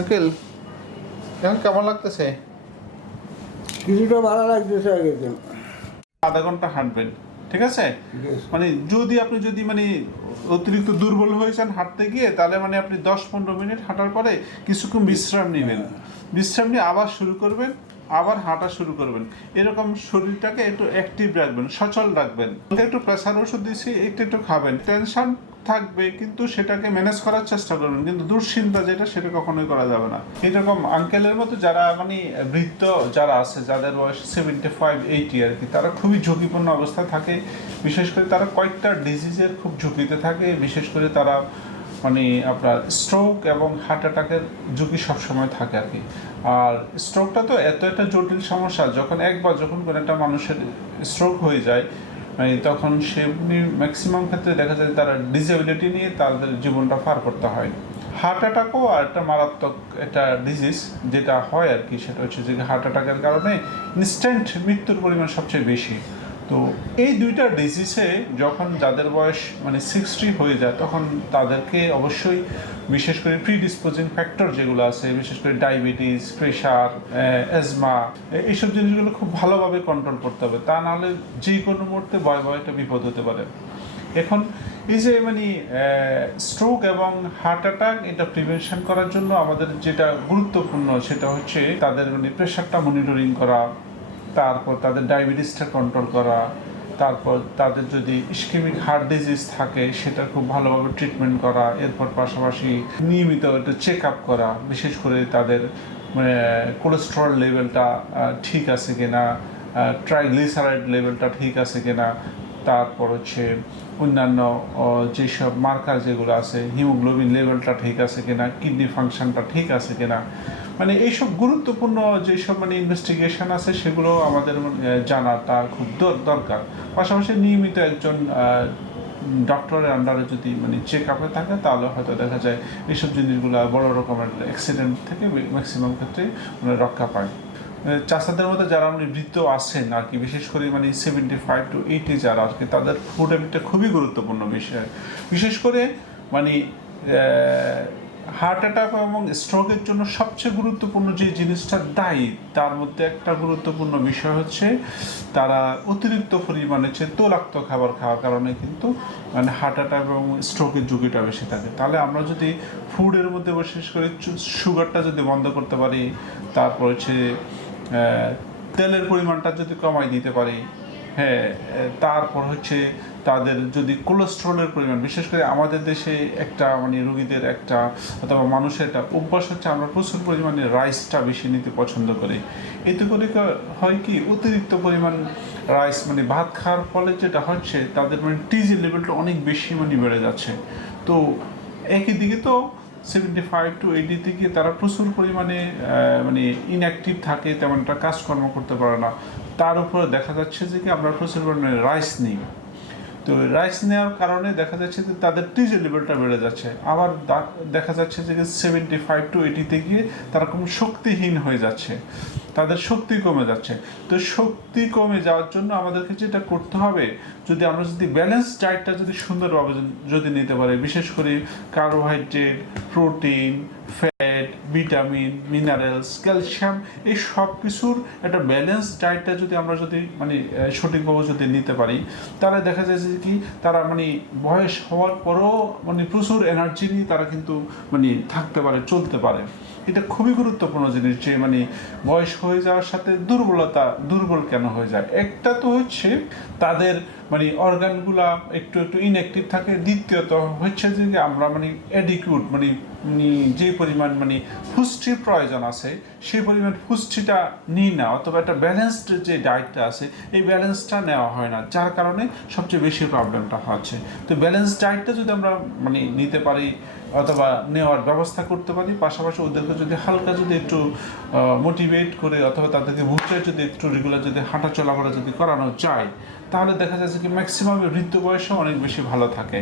Uncle? এখন কেমন লাগতেছে? কিছুটা ভালো লাগতেছে আগে আধা ঘণ্টা হাঁটবেন ঠিক আছে? মানে যদি আপনি যদি মানে অতিরিক্ত দুর্বল হয়েছেন হাঁটতে গিয়ে তাহলে মানে আপনি দশ পনেরো মিনিট হাঁটার পরে কিছুক্ষণ বিশ্রাম নেবেন। বিশ্রাম নিয়ে আবার শুরু করবেন আবার হাঁটা শুরু করবেন। এরকম শরীরটাকে একটু অ্যাক্টিভ রাখবেন সচল রাখবেন। একটু প্রেসার ওষুধ দিচ্ছি একটু একটু খাবেন। টেনশন থাকবে, কিন্তু সেটাকে ম্যানেজ করার চেষ্টা করবেন। কিন্তু দুশ্চিন্তা যেটা, সেটা কখনোই করা যাবে না। এরকম আঙ্কেলের মতো যারা মানে বৃদ্ধ যারা আছে, যাদের বয়স সেভেন্টি ফাইভ এইটি আর কি, তারা খুবই ঝুঁকিপূর্ণ অবস্থায় থাকে। বিশেষ করে তারা কয়েকটা ডিজিজের খুব ঝুঁকিতে থাকে। বিশেষ করে তারা মানে আপনার স্ট্রোক এবং হার্ট অ্যাটাকের ঝুঁকি সবসময় থাকে আর কি। আর স্ট্রোকটা তো এত একটা জটিল সমস্যা, যখন একবার যখন কোনো একটা মানুষের স্ট্রোক হয়ে যায় মানে তখন সে ম্যাক্সিমাম ক্ষেত্রে দেখা যায় তারা ডিসেবিলিটি নিয়ে তাদের জীবনটা পার করতে হয়। হার্ট অ্যাটাকও আর একটা মারাত্মক একটা ডিজিজ যেটা হয় আর কি, সেটা হচ্ছে যে হার্ট অ্যাটাকের কারণে ইনস্ট্যান্ট মৃত্যুর পরিমাণ সবচেয়ে বেশি। তো এই দুইটা ডিজিজে যখন যাদের বয়স মানে সিক্সটি হয়ে যায়, তখন তাদেরকে অবশ্যই বিশেষ করে প্রিডিসপোজিং ফ্যাক্টর যেগুলো আছে, বিশেষ করে ডায়াবেটিস প্রেশার অ্যাজমা এইসব জিনিসগুলো খুব ভালোভাবে কন্ট্রোল করতে হবে। তা নাহলে যে কোনো মুহূর্তে ভয় ভয় একটা বিপদ হতে পারে। এখন এই যে মানে স্ট্রোক এবং হার্ট অ্যাটাক এটা প্রিভেনশন করার জন্য আমাদের যেটা গুরুত্বপূর্ণ সেটা হচ্ছে তাদের মানে প্রেশারটা মনিটরিং করা তারপর তাদের ডায়াবেটিসটা কন্ট্রোল করা, তারপর তাদের যদি ইস্কেমিক হার্ট ডিজিজ থাকে, সেটা খুব ভালোভাবে ট্রিটমেন্ট করা, এরপর পাশাপাশি নিয়মিত একটু চেক আপ করা, বিশেষ করে তাদের কোলেস্টেরল লেভেলটা ঠিক আছে কিনা ট্রাইগ্লিসারাইড লেভেলটা ঠিক আছে কিনা, তারপর হচ্ছে অন্যান্য যেসব মার্কার যেগুলো আছে হিমোগ্লোবিন লেভেলটা ঠিক আছে কিনা কিডনি ফাংশনটা ঠিক আছে কিনা মানে এইসব গুরুত্বপূর্ণ যেসব মানে ইনভেস্টিগেশন আছে, সেগুলো আমাদের জানাটা খুব দর- দরকার। পাশাপাশি নিয়মিত একজন ডক্টরের আন্ডারে যদি মানে চেক আপে থাকে, তাহলে হয়তো দেখা যায় এইসব জিনিসগুলো বড় রকমের অ্যাক্সিডেন্ট থেকে ম্যাক্সিমাম ক্ষেত্রে মানে রক্ষা পায়। চাষাদের মধ্যে যারা মানে বৃত্ত আছেন আর কি, বিশেষ করে মানে সেভেন্টি ফাইভ টু এইটি যারা আর কি তাদের ফুড হ্যাবিটটা খুবই গুরুত্বপূর্ণ বিষয়। বিশেষ করে মানে হার্ট অ্যাটাক এবং স্ট্রোকের জন্য সবচেয়ে গুরুত্বপূর্ণ যে জিনিসটা দায়ী, তার মধ্যে একটা গুরুত্বপূর্ণ বিষয় হচ্ছে তারা অতিরিক্ত পরিমাণে হচ্ছে তৈলাক্ত খাবার খাওয়ার কারণে কিন্তু মানে হার্ট অ্যাটাক এবং স্ট্রোকের ঝুঁকিটা বেশি থাকে। তাহলে আমরা যদি ফুডের মধ্যে বিশেষ করে সুগারটা যদি বন্ধ করতে পারি, তারপর হচ্ছে তেলের পরিমাণটা যদি কমাই দিতে পারি হ্যাঁ তারপর হচ্ছে তাদের যদি কোলেস্ট্রলের পরিমাণ, বিশেষ করে আমাদের দেশে একটা মানে রোগীদের একটা অথবা মানুষের একটা অভ্যাস হচ্ছে আমরা প্রচুর পরিমাণে রাইসটা বেশি নিতে পছন্দ করি। এতে করে হয় কি, অতিরিক্ত পরিমাণ রাইস মানে ভাত খাওয়ার ফলে যেটা হচ্ছে তাদের মানে টিজি লেভেলটা অনেক বেশি মানে বেড়ে যাচ্ছে। তো একই দিকে তো সেভেন্টি ফাইভ টু এইটি থেকে তারা প্রচুর পরিমাণে মানে ইনঅ্যাক্টিভ থাকে তেমন একটা কাজকর্ম করতে পারে না। তার উপরে দেখা যাচ্ছে যে কি আমরা প্রচুর পরিমাণে রাইস নিই। তো রাইস নেওয়ার কারণে দেখা যাচ্ছে যে তাদের টিজে লেভেলটা বেড়ে যাচ্ছে। আবার দেখা যাচ্ছে যে সেভেন্টি ফাইভ টু এইটিতে গিয়ে তারা কোনো শক্তিহীন হয়ে যাচ্ছে। তাদের শক্তি কমে যাচ্ছে। তো শক্তি কমে যাওয়ার জন্য আমাদেরকে যেটা করতে হবে, যদি আমরা যদি ব্যালেন্স ডায়েটটা যদি সুন্দরভাবে যদি- নিতে পারি, বিশেষ করে carbohydrate protein fat vitamin minerals calcium এই সব কিছুর একটা ব্যালেন্স ডায়েটটা যদি আমরা যদি মানে সঠিকভাবে যদি নিতে পারি, তাহলে দেখা যায় যে কি, তারা মানে বয়স হওয়ার পরও মানে প্রচুর এনার্জি নিয়ে তারা কিন্তু মানে থাকতে পারে, চলতে পারে। এটা খুবই গুরুত্বপূর্ণ জিনিস যে মানে বয়স হয়ে যাওয়ার সাথে দুর্বলতা, দুর্বল কেন হয়ে যায়? একটা তো হচ্ছে তাদের মানে অর্গানগুলা একটু একটু ইনঅ্যাক্টিভ থাকে। দ্বিতীয়ত হচ্ছে যে আমরা মানে অ্যাডিকুট মানে মানে যে পরিমাণ মানে পুষ্টির প্রয়োজন আছে, সেই পরিমাণ পুষ্টিটা নিই না, অথবা একটা ব্যালেন্সড যে ডায়েটটা আছে, এই ব্যালেন্সটা নেওয়া হয় না, যার কারণে সবচেয়ে বেশি প্রবলেমটা হচ্ছে। তো ব্যালেন্স ডায়েটটা যদি আমরা মানে নিতে পারি অথবা নেওয়ার ব্যবস্থা করতে পারি। পাশাপাশি ওদেরকে যদি হালকা যদি একটু মোটিভেট করে অথবা তাদেরকে বুঝে যদি একটু রেগুলার যদি হাঁটা চলাফেরা যদি করানো যায়, তাহলে দেখা যাচ্ছে কি ম্যাক্সিমাম ঋতু বয়সে অনেক বেশি ভালো থাকে।